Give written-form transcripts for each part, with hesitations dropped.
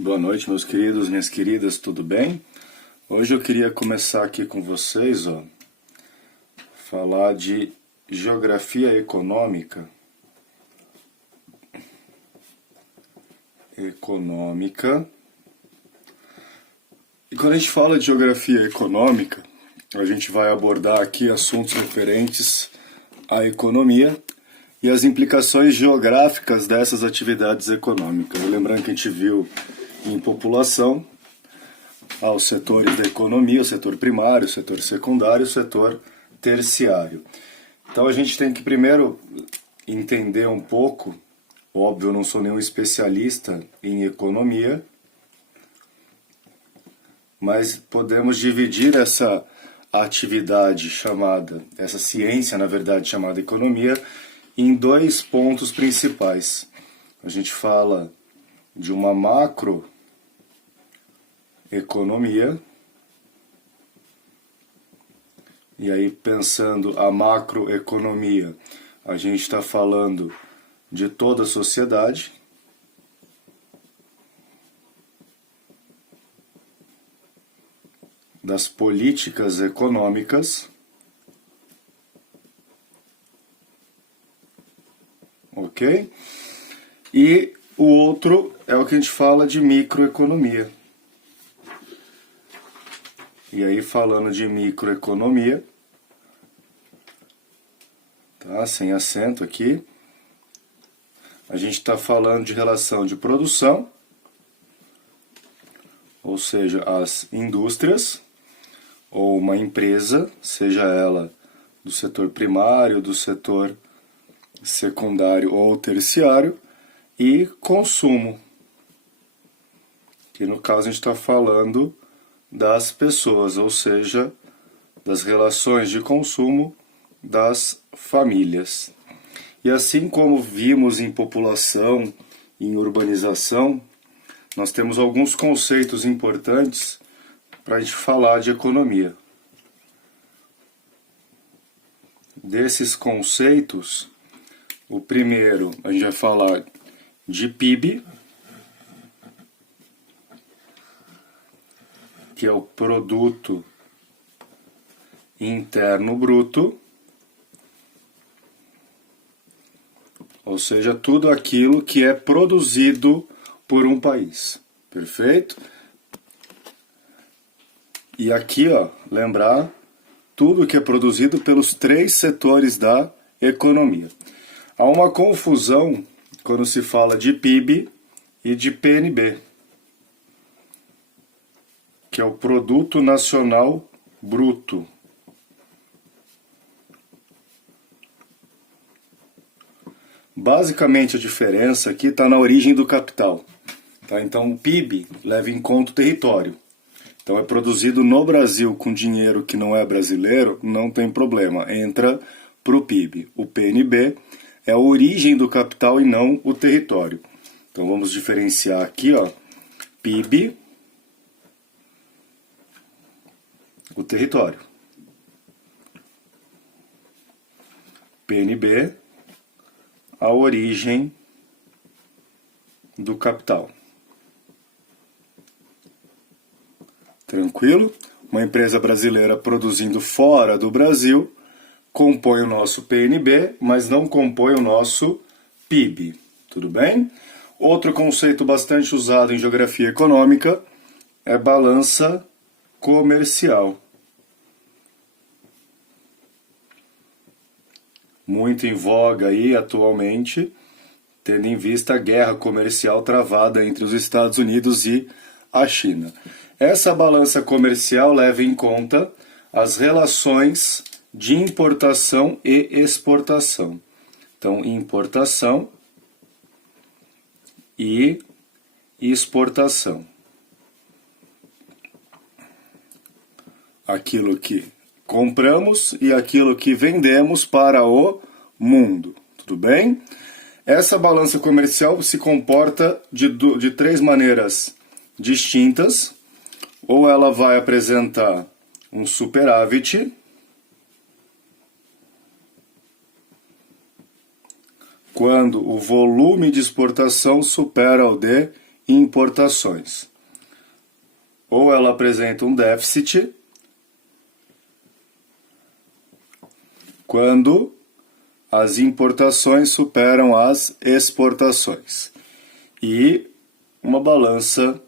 Boa noite, meus queridos, minhas queridas, tudo bem? Hoje eu queria começar aqui com vocês, falar de geografia econômica. E quando a gente fala de geografia econômica, a gente vai abordar aqui assuntos referentes à economia e as implicações geográficas dessas atividades econômicas. Lembrando que a gente viu em população aos setores da economia, o setor primário, o setor secundário, o setor terciário. Então a gente tem que primeiro entender um pouco, óbvio, eu não sou nenhum especialista em economia, mas podemos dividir essa atividade chamada, essa ciência, na verdade, chamada economia, em dois pontos principais. A gente fala de uma macroeconomia, e aí pensando a macroeconomia, a gente está falando de toda a sociedade, das políticas econômicas, ok? E o outro é o que a gente fala de microeconomia. E aí falando de microeconomia, tá? Sem acento aqui, a gente está falando de relação de produção, ou seja, as indústrias, ou uma empresa, seja ela do setor primário, do setor secundário ou terciário, e consumo, que no caso a gente está falando das pessoas, ou seja, das relações de consumo das famílias. E assim como vimos em população, em urbanização, nós temos alguns conceitos importantes para a gente falar de economia. Desses conceitos, o primeiro a gente vai falar de PIB, que é o Produto Interno Bruto, ou seja, tudo aquilo que é produzido por um país, perfeito? E aqui, lembrar tudo que é produzido pelos três setores da economia. Há uma confusão quando se fala de PIB e de PNB, que é o Produto Nacional Bruto. Basicamente a diferença aqui está na origem do capital. Tá? Então o PIB leva em conta o território. Então é produzido no Brasil com dinheiro que não é brasileiro, não tem problema, entra para o PIB. O PNB é a origem do capital e não o território. Então vamos diferenciar aqui, PIB, o território. PNB, a origem do capital. Tranquilo? Uma empresa brasileira produzindo fora do Brasil compõe o nosso PNB, mas não compõe o nosso PIB. Tudo bem? Outro conceito bastante usado em geografia econômica é balança comercial. Muito em voga aí atualmente, tendo em vista a guerra comercial travada entre os Estados Unidos e a China. Essa balança comercial leva em conta as relações de importação e exportação. Então, importação e exportação. Aquilo que compramos e aquilo que vendemos para o mundo. Tudo bem? Essa balança comercial se comporta de três maneiras distintas. Ou ela vai apresentar um superávit, quando o volume de exportação supera o de importações. Ou ela apresenta um déficit quando as importações superam as exportações. E uma balança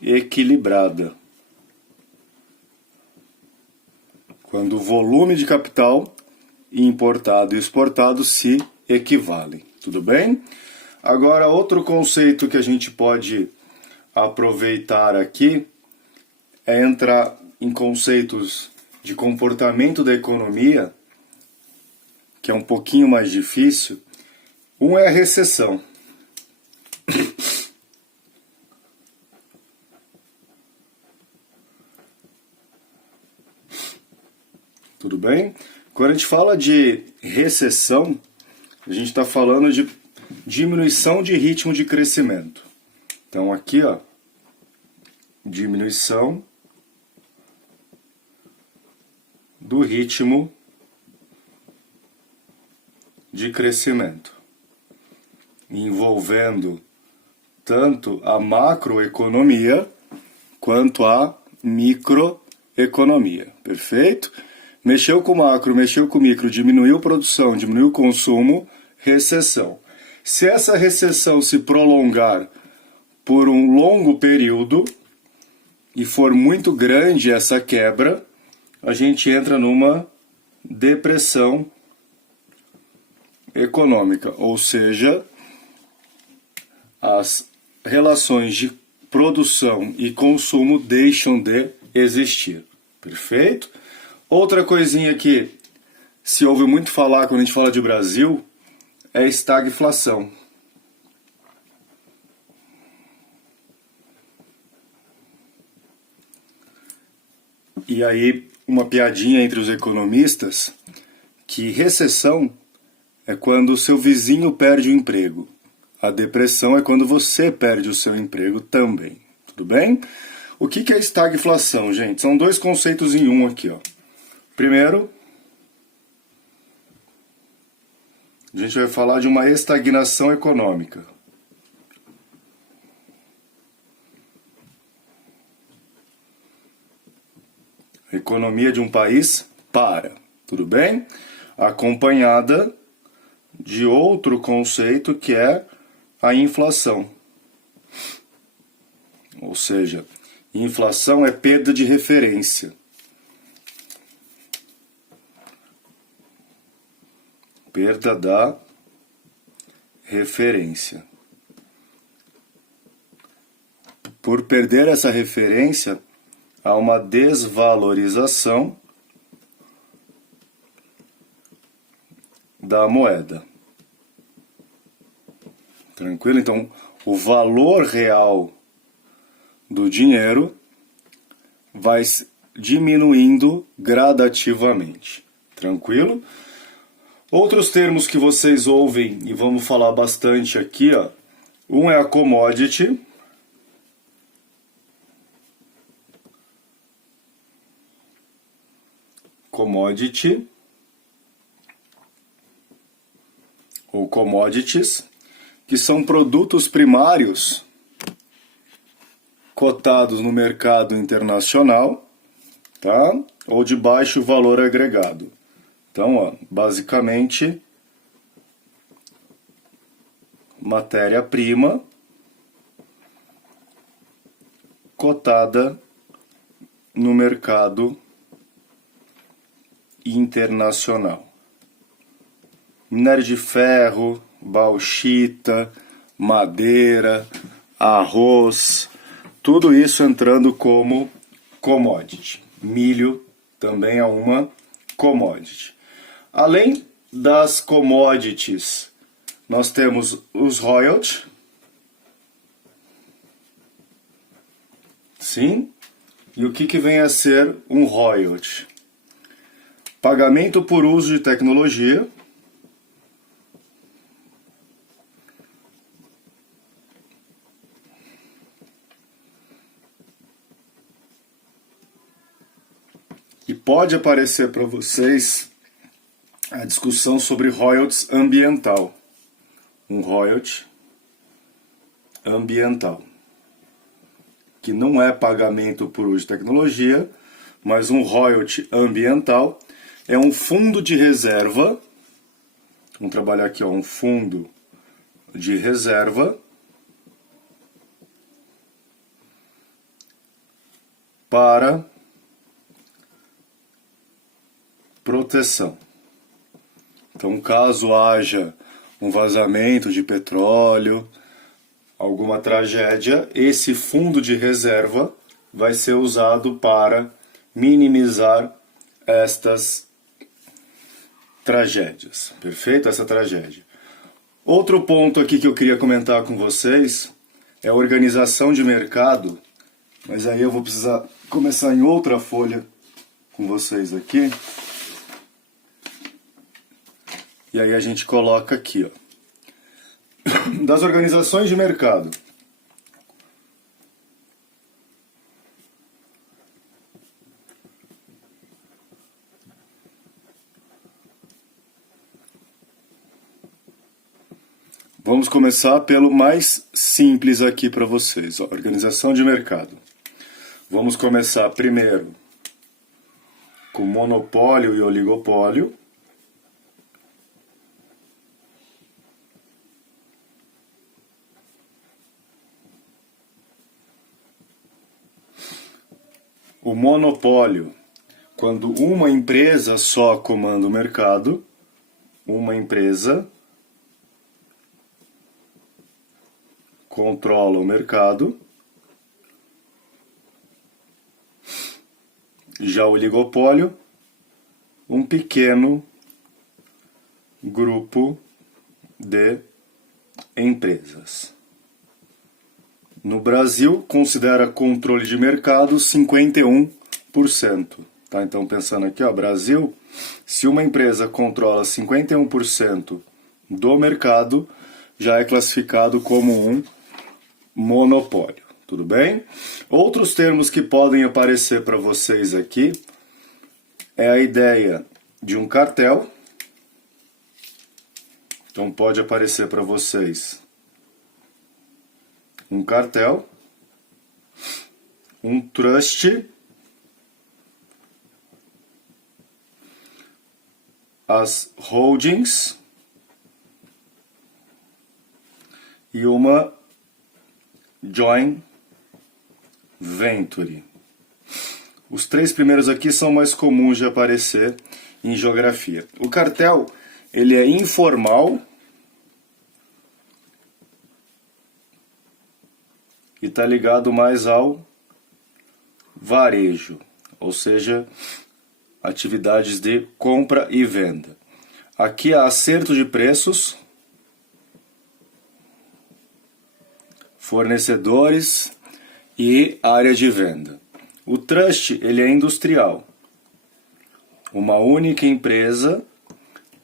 equilibrada, quando o volume de capital importado e exportado se equivalem. Tudo bem? Agora, outro conceito que a gente pode aproveitar aqui é entrar em conceitos de comportamento da economia, que é um pouquinho mais difícil. Um é a recessão. Tudo bem? Quando a gente fala de recessão, a gente está falando de diminuição de ritmo de crescimento. Então aqui, ó, diminuição do ritmo de crescimento, envolvendo tanto a macroeconomia quanto a microeconomia. Perfeito? Mexeu com o macro, mexeu com o micro, diminuiu a produção, diminuiu o consumo, recessão. Se essa recessão se prolongar por um longo período e for muito grande essa quebra, a gente entra numa depressão econômica, ou seja, as relações de produção e consumo deixam de existir. Perfeito? Outra coisinha que se ouve muito falar quando a gente fala de Brasil é estagflação. E aí, uma piadinha entre os economistas, que recessão é quando o seu vizinho perde o emprego. A depressão é quando você perde o seu emprego também. Tudo bem? O que é estagflação, gente? São dois conceitos em um aqui, ó. Primeiro, a gente vai falar de uma estagnação econômica. A economia de um país para, tudo bem? Acompanhada de outro conceito que é a inflação. Ou seja, inflação é perda de referência. Perda da referência. Por perder essa referência, há uma desvalorização da moeda. Tranquilo? Então, o valor real do dinheiro vai diminuindo gradativamente. Tranquilo? Outros termos que vocês ouvem e vamos falar bastante aqui, ó. Um é a commodity. Commodity ou commodities, que são produtos primários cotados no mercado internacional, tá? Ou de baixo valor agregado. Então, ó, basicamente, matéria-prima cotada no mercado internacional. Minério de ferro, bauxita, madeira, arroz, tudo isso entrando como commodity. Milho também é uma commodity. Além das commodities, nós temos os royalties. Sim? E o que vem a ser um royalty? Pagamento por uso de tecnologia. E pode aparecer para vocês a discussão sobre royalties ambiental. Um royalty ambiental. que não é pagamento por uso de tecnologia, mas um royalty ambiental, é um fundo de reserva. Vamos trabalhar aqui, ó, um fundo de reserva para proteção. Então, caso haja um vazamento de petróleo, alguma tragédia, esse fundo de reserva vai ser usado para minimizar estas tragédias. Perfeito? Essa tragédia. Outro ponto aqui que eu queria comentar com vocês é a organização de mercado, mas aí eu vou precisar começar em outra folha com vocês aqui. E aí a gente coloca aqui, ó, das organizações de mercado. Vamos começar pelo mais simples aqui para vocês, ó, organização de mercado. Vamos começar primeiro com monopólio e oligopólio. O monopólio, quando uma empresa só comanda o mercado, uma empresa controla o mercado. Já o oligopólio, um pequeno grupo de empresas. No Brasil, considera controle de mercado 51%. Tá? Então, pensando aqui, ó, Brasil, se uma empresa controla 51% do mercado, já é classificado como um monopólio. Tudo bem? Outros termos que podem aparecer para vocês aqui é a ideia de um cartel. Então, pode aparecer para vocês um cartel, um trust, as holdings e uma joint venture. Os três primeiros aqui são mais comuns de aparecer em geografia. O cartel, ele é informal e está ligado mais ao varejo, ou seja, atividades de compra e venda. Aqui há acerto de preços, fornecedores e área de venda. O trust, ele é industrial. Uma única empresa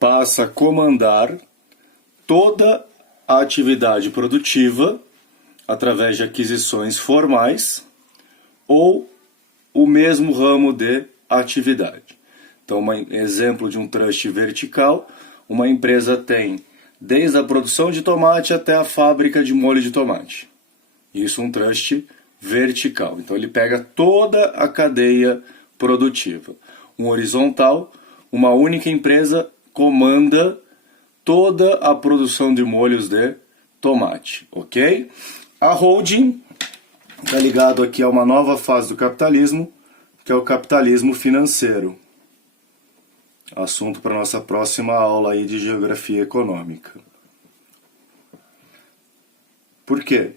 passa a comandar toda a atividade produtiva através de aquisições formais ou o mesmo ramo de atividade. Então, um exemplo de um trust vertical, uma empresa tem desde a produção de tomate até a fábrica de molho de tomate. Isso é um trust vertical. Então, ele pega toda a cadeia produtiva. Um horizontal, uma única empresa comanda toda a produção de molhos de tomate, ok? A holding está ligado aqui a uma nova fase do capitalismo, que é o capitalismo financeiro. Assunto para nossa próxima aula aí de geografia econômica. Por quê?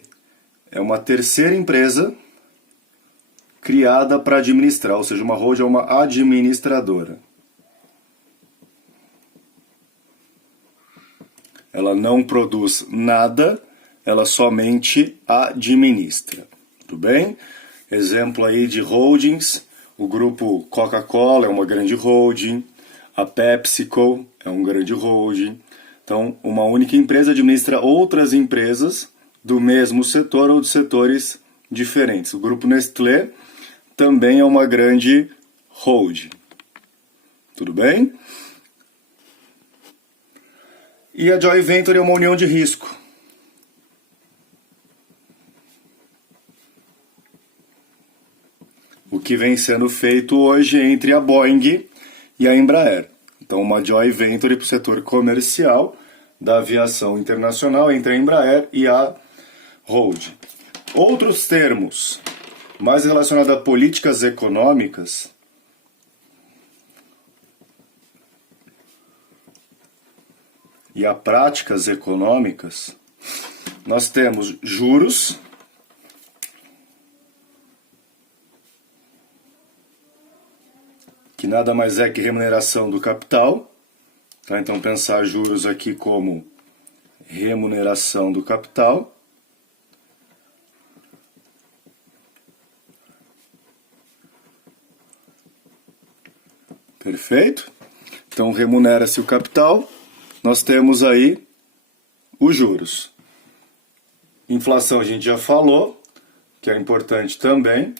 É uma terceira empresa criada para administrar, ou seja, uma holding é uma administradora. Ela não produz nada, ela somente administra. Tudo bem? Exemplo aí de holdings, o grupo Coca-Cola é uma grande holding, a PepsiCo é um grande holding. Então, uma única empresa administra outras empresas do mesmo setor ou de setores diferentes. O grupo Nestlé também é uma grande holding. Tudo bem? E a joint venture é uma união de risco. o que vem sendo feito hoje entre a Boeing e a Embraer. Então, uma joint venture para o setor comercial da aviação internacional entre a Embraer e a Holding. Outros termos mais relacionados a políticas econômicas e a práticas econômicas, nós temos juros, que nada mais é que remuneração do capital. Tá? Então, pensar juros aqui como remuneração do capital. Perfeito? Então, remunera-se o capital. Nós temos aí os juros. Inflação a gente já falou, que é importante também.